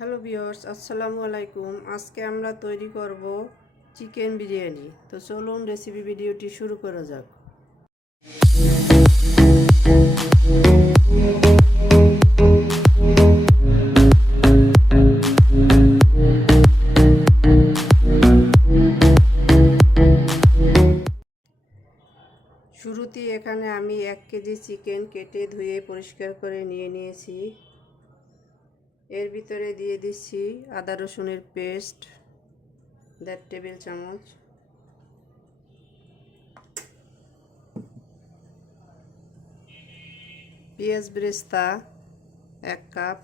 Hello viewers, আসসালামু আলাইকুম। আজকে আমরা তৈরি করব চিকেন বিরিয়ানি। তো চলুন রেসিপি ভিডিওটি শুরু করা যাক। শুরুতেই এখানে আমি এক কেজি চিকেন কেটে ধুয়ে পরিষ্কার করে নিয়ে নিয়েছি। এর ভিতরে দিয়ে দিচ্ছি আদা রসুনের পেস্ট দেড় টেবিল চামচ। পেঁয়াজ ব্রেস্তা এক কাপ।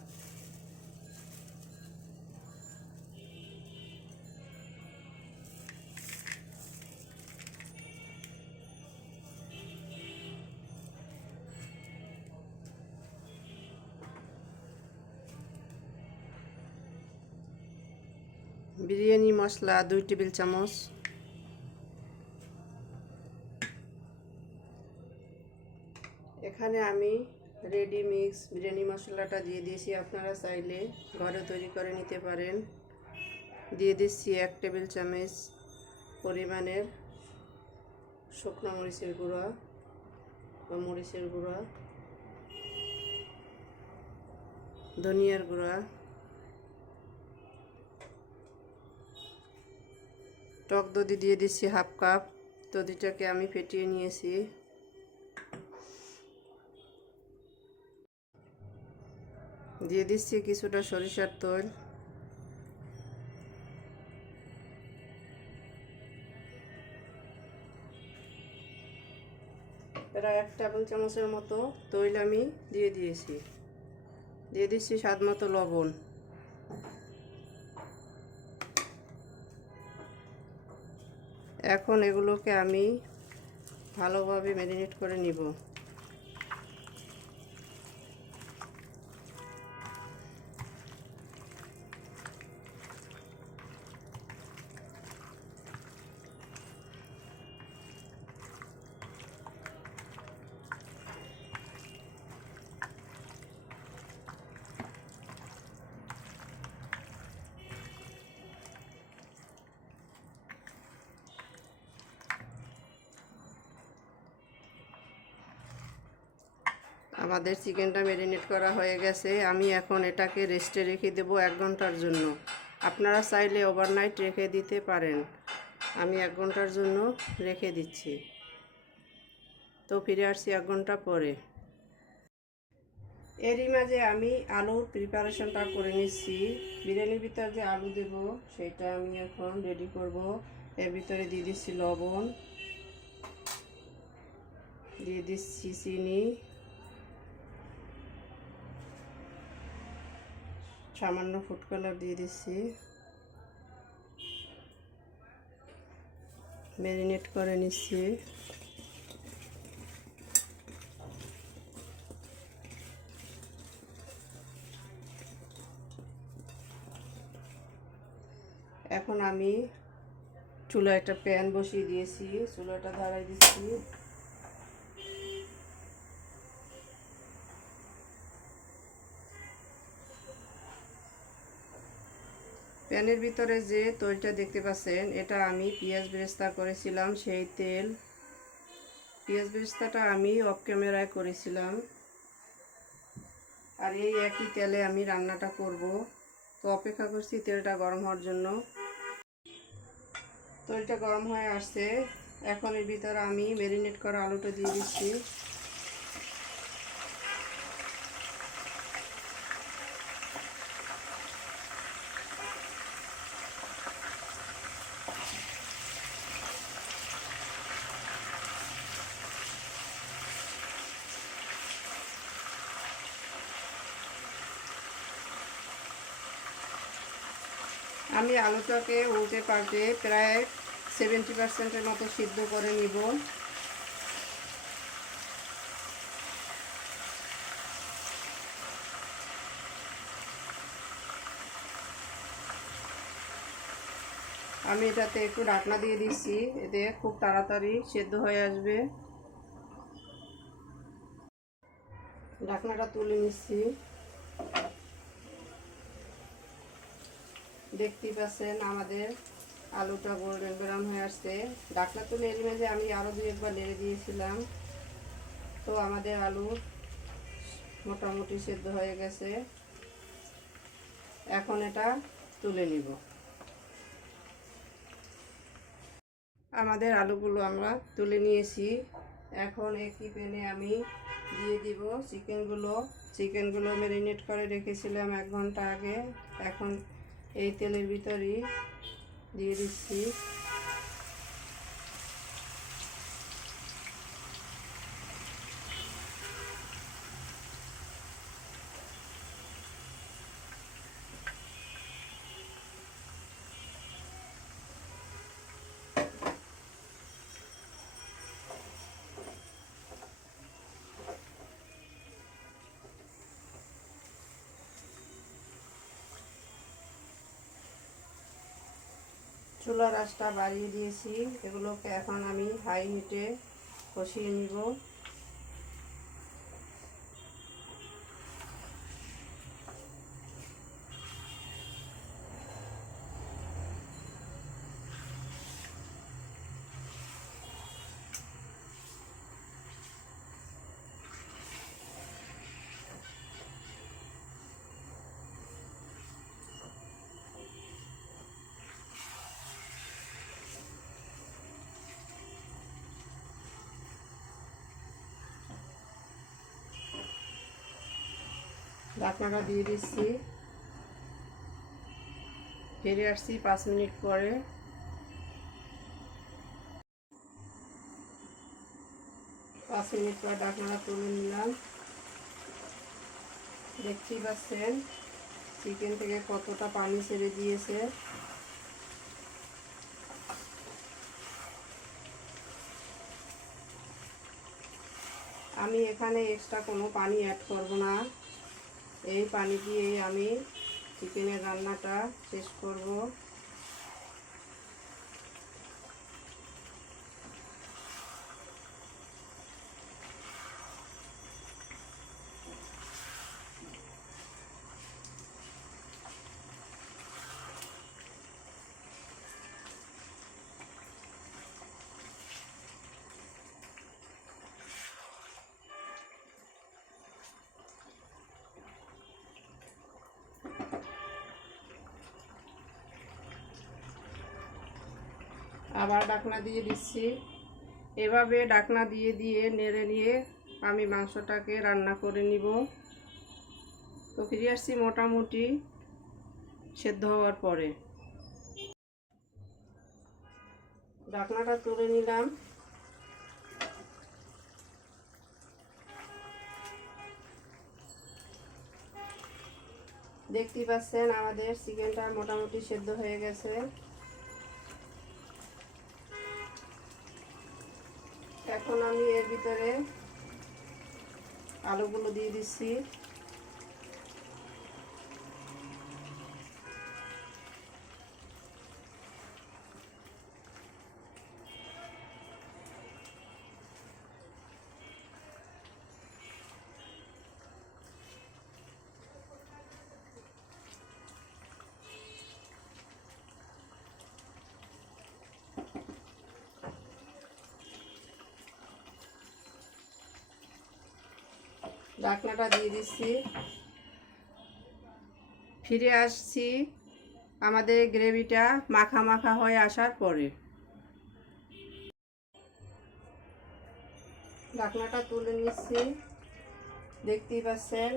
বিরিয়ানি মশলা, দুই টেবিল চামচ। এখানে আমি রেডি মিক্স বিরিয়ানি মশলাটা দিয়ে দিয়েছি। আপনারা চাইলে ঘরে তৈরি করে নিতে পারেন। দিয়ে দিচ্ছি এক টেবিল চামচ পরিমাণের শুকনো মরিচের গুঁড়া বা মরিচের গুঁড়া, ধনিয়ার গুঁড়া টক দধি দিয়ে দিচ্ছি হাফ কাপ। দধিটাকে আমি ফেটিয়ে নিয়েছি। দিয়ে দিচ্ছি কিছুটা সরিষার তেল। প্রায় এক টেবিল চামচের মতো তৈল আমি দিয়ে দিয়েছি। দিয়ে দিচ্ছি স্বাদ মতো লবণ। এখন এগুলোকে আমি ভালোভাবে ম্যারিনেট করে নিব। আমাদের চিকেনটা ম্যারিনেট করা হয়ে গেছে। আমি এখন এটাকে রেস্টে রেখে দেব এক ঘণ্টার জন্য। আপনারা চাইলে ওভারনাইট রেখে দিতে পারেন। আমি এক ঘণ্টার জন্য রেখে দিচ্ছি। তো ফিরে আসছি এক ঘণ্টা পরে। এরই মাঝে আমি আলুর প্রিপারেশনটা করে নিচ্ছি। বিরিয়ানির ভিতরে যে আলু দেব, সেটা আমি এখন রেডি করব। এর ভিতরে দিয়ে দিচ্ছি লবণ। দিয়ে দিচ্ছি চিনি। সামান্য ফুড কালার দিয়ে দিচ্ছি। ম্যারিনেট করে নিচ্ছি। এখন আমি চুলা একটা প্যান বসিয়ে দিয়েছি। চুলাটা ধরাই দিচ্ছি। প্যানের ভিতরে যে তৈলটা দেখতে পাচ্ছেন, এটা আমি পেঁয়াজ বেরেস্তা করেছিলাম, সেই তেল। পেঁয়াজ বেরেস্তাটা আমি অফ ক্যামেরায় করেছিলাম। আর এই একই তেলে আমি রান্নাটা করব। তো অপেক্ষা করছি তেলটা গরম হওয়ার জন্য। তেলটা গরম হয়ে আসছে। এখন এর ভিতরে আমি ম্যারিনেট করা আলুটা দিয়ে দিচ্ছি। আমি আলুটাকে উল্টে পাল্টে প্রায় সেভেন্টি পার্সেন্টের মতো সিদ্ধ করে নিব। আমি এটাতে একটু ডাকনা দিয়ে দিচ্ছি, এতে খুব তাড়াতাড়ি সেদ্ধ হয়ে আসবে। ঢাকনাটা তুলে নিচ্ছি। দেখতেই পাচ্ছেন আমাদের আলুটা গোল্ডেন ব্রাউন হয়ে আসছে। ডাকনা তো নেড়ে মেঝে আমি আরও দুই একবার নেড়ে দিয়েছিলাম। তো আমাদের আলু মোটামুটি সেদ্ধ হয়ে গেছে। এখন এটা তুলে নিব। আমাদের আলুগুলো আমরা তুলে নিয়েছি। এখন একই প্যানে আমি দিয়ে দিব চিকেনগুলো। চিকেনগুলো ম্যারিনেট করে রেখেছিলাম এক ঘণ্টা আগে। এখন এই তেলের ভিতরে দিয়ে দিচ্ছি। চুলার আঁচটা বাড়িয়ে দিয়েছি। এগুলোকে এখন আমি হাই হিটে কষিয়ে নিব। ঢাকনাটা দিয়ে দিচ্ছি। ফিরে আসছি পাঁচ মিনিট পরে। পাঁচ মিনিট পর ঢাকনাটা তুলে নিলাম। দেখতেই পাচ্ছেন, চিকেন থেকে কতটা পানি ছেড়ে দিয়েছে। আমি এখানে এক্সট্রা কোনো পানি অ্যাড করব না। এই পানি দিয়েই আমি চিকেনের রান্নাটা শেষ করব। আবার ডাকনা দিয়ে দিচ্ছি। এভাবে ডাকনা দিয়ে দিয়ে নেড়ে নিয়ে আমি মাংসটাকে রান্না করে নিব। তো ফিরে আসছি মোটামুটি সেদ্ধ হওয়ার পরে। ডাকনাটা তুলে নিলাম। দেখতেই পাচ্ছেন আমাদের চিকেনটা মোটামুটি সেদ্ধ হয়ে গেছে। এখন আমি এর ভিতরে আলুগুলো দিয়ে দিচ্ছি। ঢাকনাটা দিয়ে দিচ্ছি। ফিরে আসছি আমাদের গ্রেভিটা মাখা মাখা হয়ে আসার পরে। ঢাকনাটা তুলে নিচ্ছি। দেখতেই পাচ্ছেন,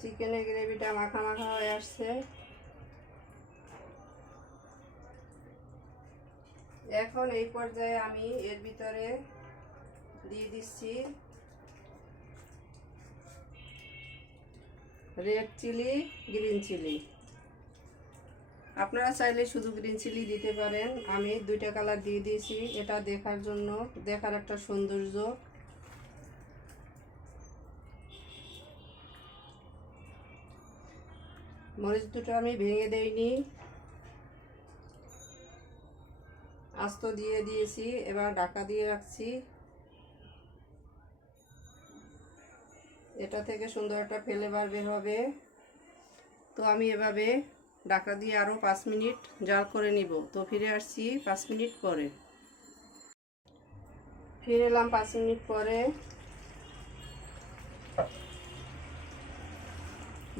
চিকেনের গ্রেভিটা মাখা মাখা হয়ে আসছে। এখন এই পর্যায়ে আমি এর ভিতরে দিয়ে দিচ্ছি রেড চিলি, গ্রিন চিলি। আপনারা চাইলে শুধু গ্রিন চিলি দিতে পারেন। আমি দুইটা কালার দিয়ে দিয়েছি। এটা দেখার জন্য, দেখার একটা সৌন্দর্য। মরিচ দুটো আমি ভেঙে দেইনি। আস্ত দিয়ে দিয়েছি। এবার ঢাকা দিয়ে রাখছি। এটা থেকে সুন্দর একটা ফ্লেভার বের হবে। তো আমি এভাবে ডাকা দিয়ে আরও পাঁচ মিনিট জাল করে নিব। তো ফিরে আসছি পাঁচ মিনিট পরে। ফিরে এলাম পাঁচ মিনিট পরে।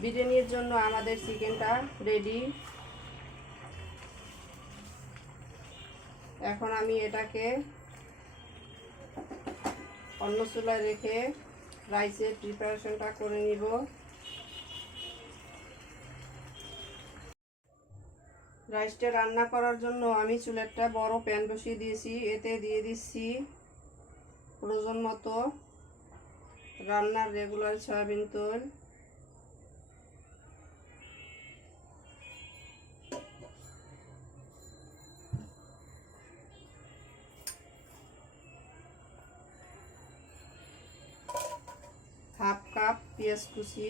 বিরিয়ানির জন্য আমাদের চিকেনটা রেডি এখন আমি এটাকে অন্য চুলায় রেখে রাইসের প্রিপারেশনটা করে নিব। রাইসটা রান্না করার জন্য আমি চুলেরটা বড় প্যান বসিয়ে দিয়েছি, এতে দিয়ে দিচ্ছি প্রয়োজন মতো রান্নার রেগুলার সয়াবিন তেল। পেঁয়াজ কুচি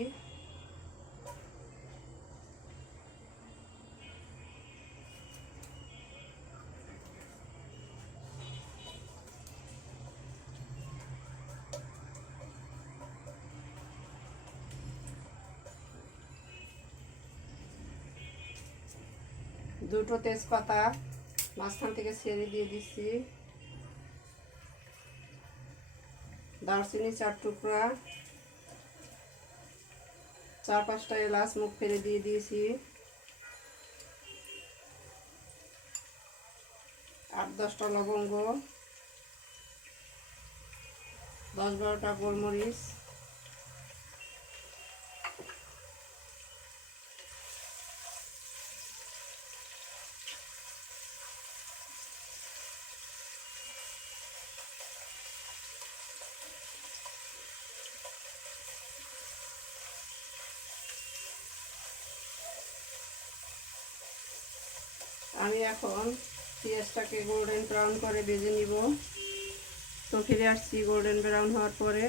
দুটো তেজপাতা মাঝখান থেকে ছেড়ে দিয়ে দিচ্ছি। দারচিনি চার টুকরা। চার পাঁচটা এলাচ মুখ ফেলে দিয়ে দিয়েছি। আট দশটা লবঙ্গ দশ বারোটা গোলমরিচ আমি এখন পেঁয়াজটাকে গোল্ডেন ব্রাউন করে ভেজে নিব। তো ফিরে আসছি গোল্ডেন ব্রাউন হওয়ার পরে।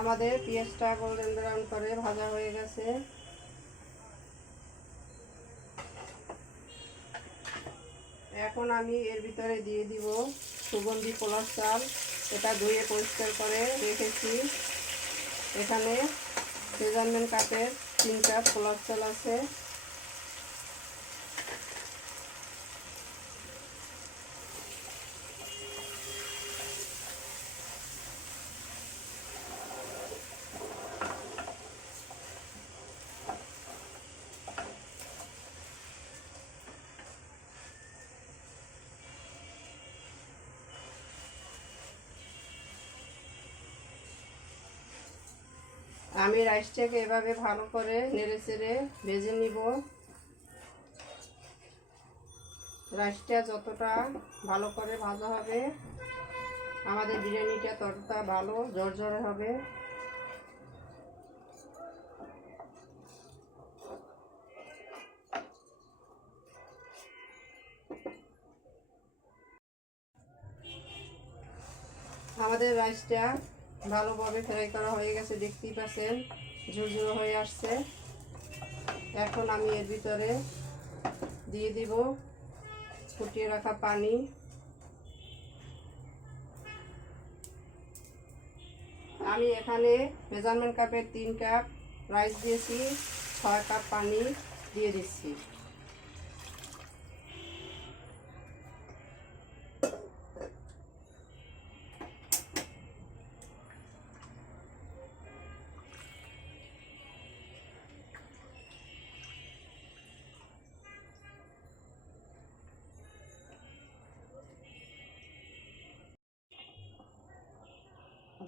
আমাদের পেঁয়াজটা গোল্ডেন ব্রাউন করে ভাজা হয়ে গেছে। এখন আমি এর ভিতরে দিয়ে দিব সুগন্ধি পোলার চাল। এটা ধুয়ে পরিষ্কার করে রেখেছি। এখানে মেজারমেন্ট কাপের তিন কাপ পোলার চাল আছে। আমি রাইসটাকে এভাবে ভালো করে নেড়ে চেড়ে ভেজে নিব। রাইসটা যতটা ভালো করে ভাজা হবে, আমাদের বিরিয়ানিটা ততটা ভালো জর্জরে হবে। আমাদের রাইসটা ভালোভাবে ফ্রাই করা হয়ে গেছে, দেখতেই পাচ্ছেন, ঝুরঝুরো হয়ে আসছে। এখন আমি এর ভিতরে দিয়ে দিব ফুটিয়ে রাখা পানি। আমি এখানে মেজারমেন্ট কাপের তিন কাপ রাইস দিয়েছি, ছয় কাপ পানি দিয়ে দিচ্ছি।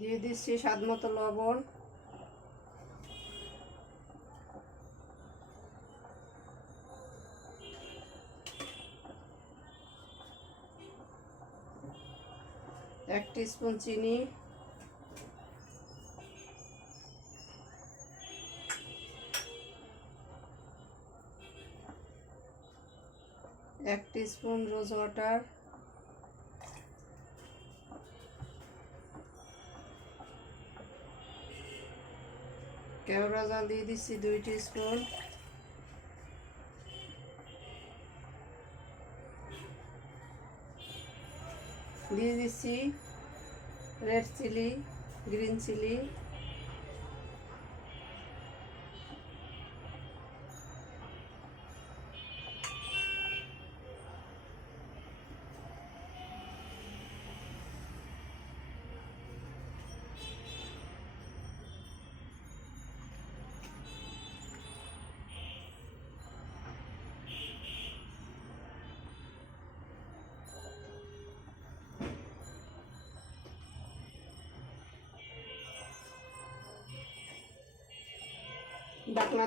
দিয়ে দিচ্ছি স্বাদ মতো লবণ। এক স্পুন চিনি। এক স্পুন রোজ ওয়াটার কেওড়া জল দিয়ে দিচ্ছি দুই স্পুন দিয়ে দিচ্ছি রেড চিলি গ্রিন চিলি।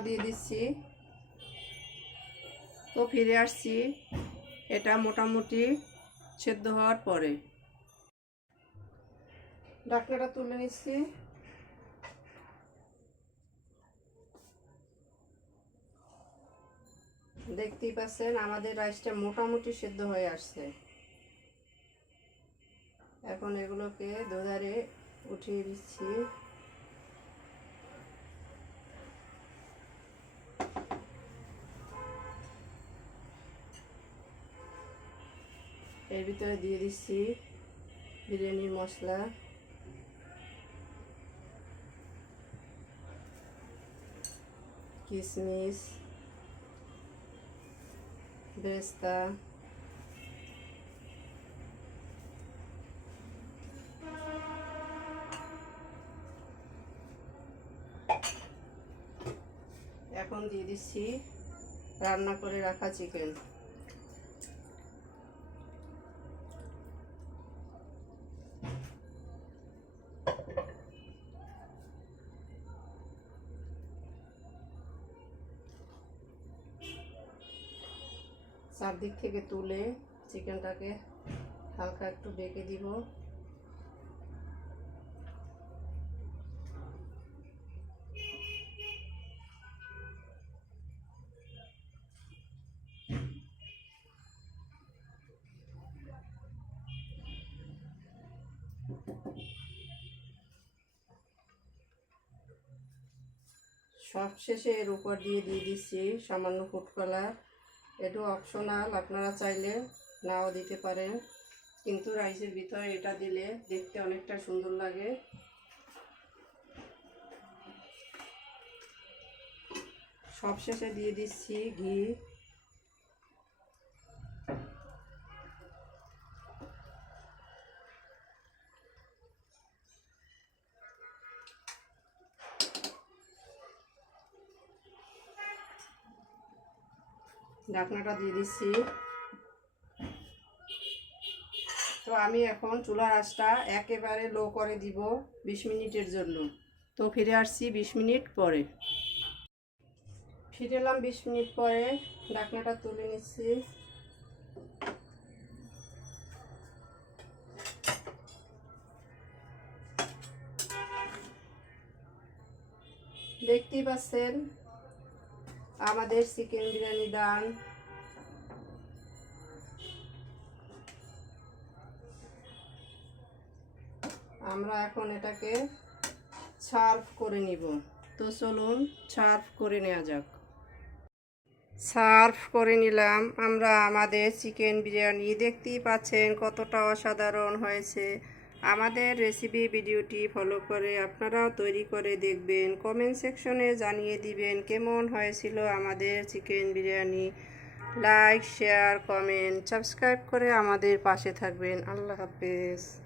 দিয়ে দিচ্ছি। তো ফিরে আসছি। এটা মোটামুটি সেদ্ধ হওয়ার পরে। ডাকনাটা তুলে নিচ্ছি। দেখতেই পাচ্ছেন, আমাদের রাইসটা মোটামুটি সেদ্ধ হয়ে আসছে। এখন এগুলোকে দোধারে উঠিয়ে দিচ্ছি। এর ভিতরে দিয়ে দিচ্ছি বিরিয়ানির মশলা। কিশমিশ বেস্তা এখন দিয়ে দিচ্ছি রান্না করে রাখা চিকেন। চারদিক থেকে তুলে চিকেনটাকে হালকা একটু ডেকে দিব। সব শেষে এর উপর দিয়ে দিয়ে দিচ্ছি সামান্য ফুড কালার। এটা অপশনাল আপনারা চাইলে নাও দিতে পারেন। কিন্তু রাইসের ভিতরে এটা দিলে দেখতে অনেকটা সুন্দর লাগে। সবশেষে দিয়ে দিচ্ছি ঘি। ঢাকনাটা দিয়ে দিচ্ছি। তো আমি এখন চুলার আঁচটা একেবারে লো করে দিব বিশ মিনিটের জন্য। তো ফিরে আসছি বিশ মিনিট পরে। ফিরে এলাম বিশ মিনিট পরে, ঢাকনাটা তুলে নিচ্ছি। দেখতেই পাচ্ছেন আমাদের চিকেন বিরিয়ানি ডান আমরা এখন এটাকে সার্ভ করে নিব। তো চলুন, সার্ভ করে নেওয়া যাক। সার্ভ করে নিলাম। আমরা আমাদের চিকেন বিরিয়ানি দেখতেই পাচ্ছেন কতটা অসাধারণ হয়েছে। আমাদের রেসিপি ভিডিওটি ফলো করে আপনারাও তৈরি করে দেখবেন। কমেন্ট সেকশনে জানিয়ে দিবেন কেমন হয়েছিল আমাদের chicken biryani. Like share comment subscribe করে আমাদের পাশে থাকবেন। আল্লাহ হাফেজ।